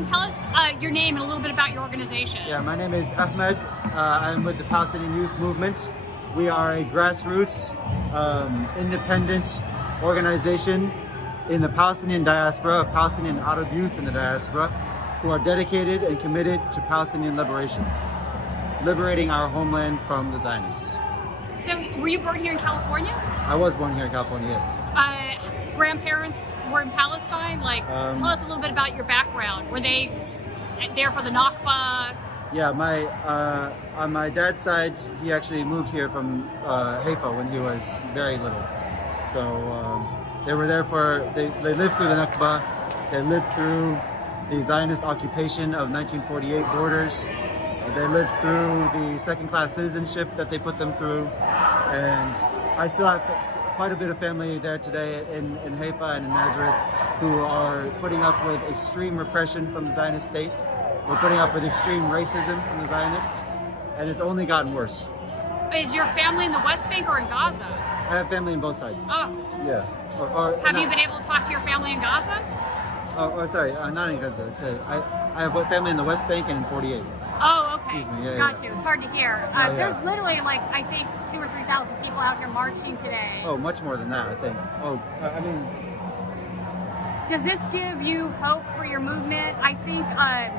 introduction. Tell us your name and a little bit about your organization. Yeah, my name is Ahmed. I'm with the Palestinian Youth Movement. We are a grassroots, independent organization in the Palestinian diaspora, Palestinian Arab youth in the diaspora, who are dedicated and committed to Palestinian liberation, liberating our homeland from the Zionists. So, were you born here in California? I was born here in California, yes. Grandparents were in Palestine? Tell us a little bit about your background. Were they there for the Nakba? Yeah, on my dad's side, he actually moved here from Haifa when he was very little. So they were there they lived through the Nakba. They lived through the Zionist occupation of 1948 borders. They lived through the second-class citizenship that they put them through. And I still have quite a bit of family there today in Haifa and in Nazareth who are putting up with extreme repression from the Zionist state. We're putting up with extreme racism from the Zionists, and it's only gotten worse. Is your family in the West Bank or in Gaza? I have family in both sides. Oh. Yeah. Have you been able to talk to your family in Gaza? Sorry, not in Gaza. I have family in the West Bank and in 48. Oh, okay. Excuse me. Yeah, Got you. It's hard to hear. Yeah. There's literally I think 2,000 or 3,000 people out here marching today. Oh, much more than that, I think. Does this give you hope for your movement? I think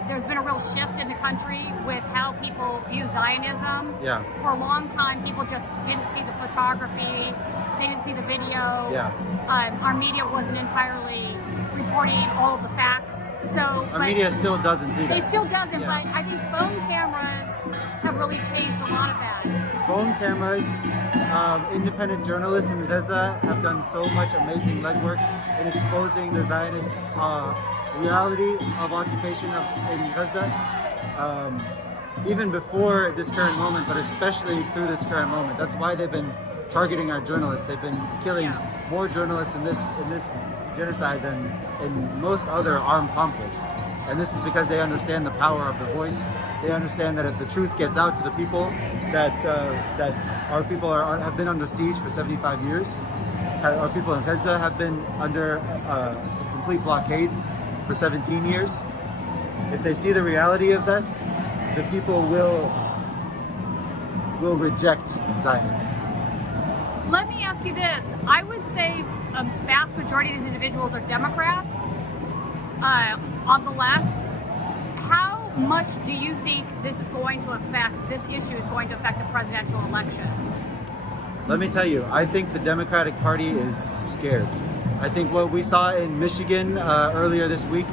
there's been a real shift in the country with how people view Zionism. Yeah. For a long time, people just didn't see the photography, they didn't see the video. Yeah. Our media wasn't entirely reporting all of the facts. Our media still doesn't do that. It still doesn't, Yeah. but I think phone cameras have really changed a lot of that. Phone cameras, independent journalists in Gaza have done so much amazing legwork in exposing the Zionist reality of occupation in Gaza. Even before this current moment, but especially through this current moment. That's why they've been targeting our journalists. They've been killing more journalists in this genocide than in most other armed conflicts. And this is because they understand the power of the voice. They understand that if the truth gets out to the people, that our people have been under siege for 75 years. Our people in Gaza have been under a complete blockade for 17 years. If they see the reality of this, the people will reject Zionism. Let me ask you this. I would say a vast majority of these individuals are Democrats on the left. How much do you think this issue is going to affect the presidential election? Let me tell you, I think the Democratic Party is scared. I think what we saw in Michigan earlier this week,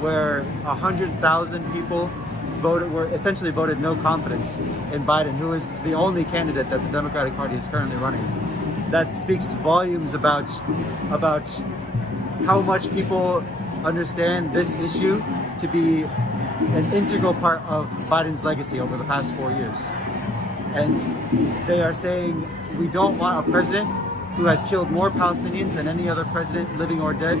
where 100,000 people essentially voted no confidence in Biden, who is the only candidate that the Democratic Party is currently running. That speaks volumes about how much people understand this issue to be an integral part of Biden's legacy over the past 4 years. And they are saying, we don't want a president who has killed more Palestinians than any other president, living or dead.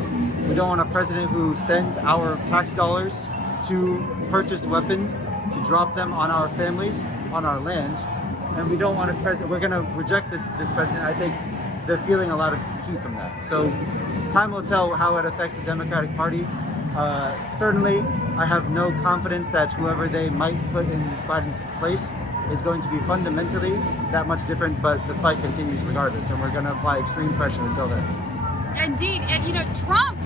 We don't want a president who sends our tax dollars to purchase weapons, to drop them on our families, on our land. And we don't want a president, we're gonna reject this president. I think they're feeling a lot of heat from that. So time will tell how it affects the Democratic Party. Certainly, I have no confidence that whoever they might put in Biden's place is going to be fundamentally that much different, but the fight continues regardless, and we're gonna apply extreme pressure until then. Indeed, and Trump,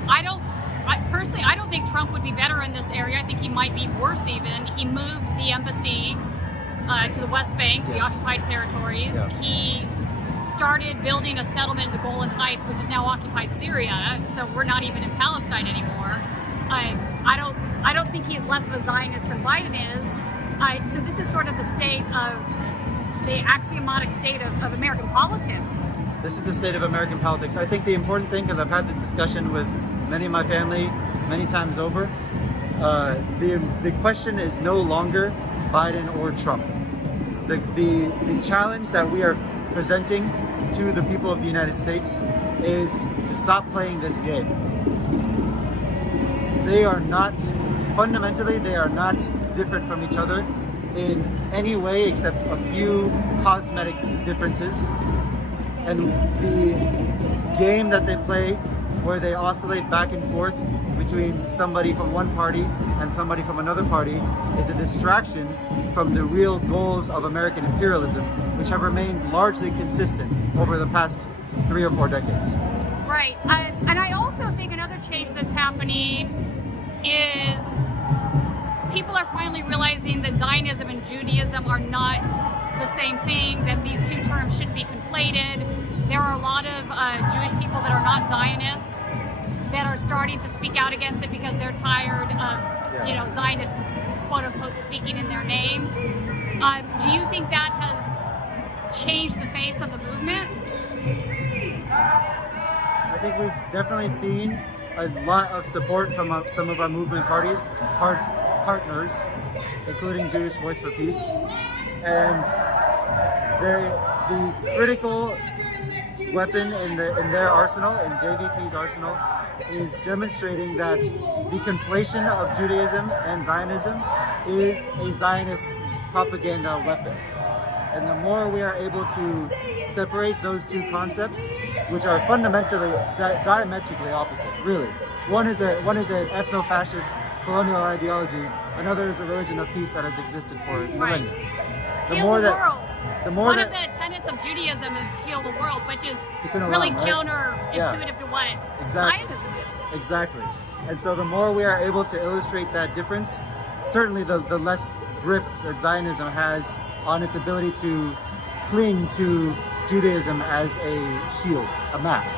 personally, I don't think Trump would be better in this area. I think he might be worse even. He moved the embassy to the West Bank, to the occupied territories. Yeah. He started building a settlement in the Golan Heights, which is now occupied Syria, so we're not even in Palestine anymore. I don't think he's less of a Zionist than Biden is. So this is sort of the axiomatic state of American politics. This is the state of American politics. I think the important thing, because I've had this discussion with many of my family many times over, the question is no longer Biden or Trump. The challenge that we are presenting to the people of the United States is to stop playing this game. Fundamentally, they are not different from each other in any way except a few cosmetic differences. And the game that they play, where they oscillate back and forth between somebody from one party and somebody from another party is a distraction from the real goals of American imperialism, which have remained largely consistent over the past 3 or 4 decades. Right. And I also think another change that's happening is people are finally realizing that Zionism and Judaism are not the same thing, that these two terms shouldn't be conflated. There are a lot of Jewish people that are not Zionists that are starting to speak out against it because they're tired of, Zionists, quote unquote, speaking in their name. Do you think that has changed the face of the movement? I think we've definitely seen a lot of support from some of our movement partners, including Jewish Voice for Peace. And the critical weapon in their arsenal, in JVP's arsenal, is demonstrating that the conflation of Judaism and Zionism is a Zionist propaganda weapon. And the more we are able to separate those two concepts, which are fundamentally diametrically opposite, really. One is an ethno-fascist colonial ideology. Another is a religion of peace that has existed for millennia. Heal the world. One of the tenets of Judaism is heal the world, which is really counterintuitive to what Zionism is. Exactly. And so the more we are able to illustrate that difference, certainly the less grip that Zionism has on its ability to cling to Judaism as a shield, a mask.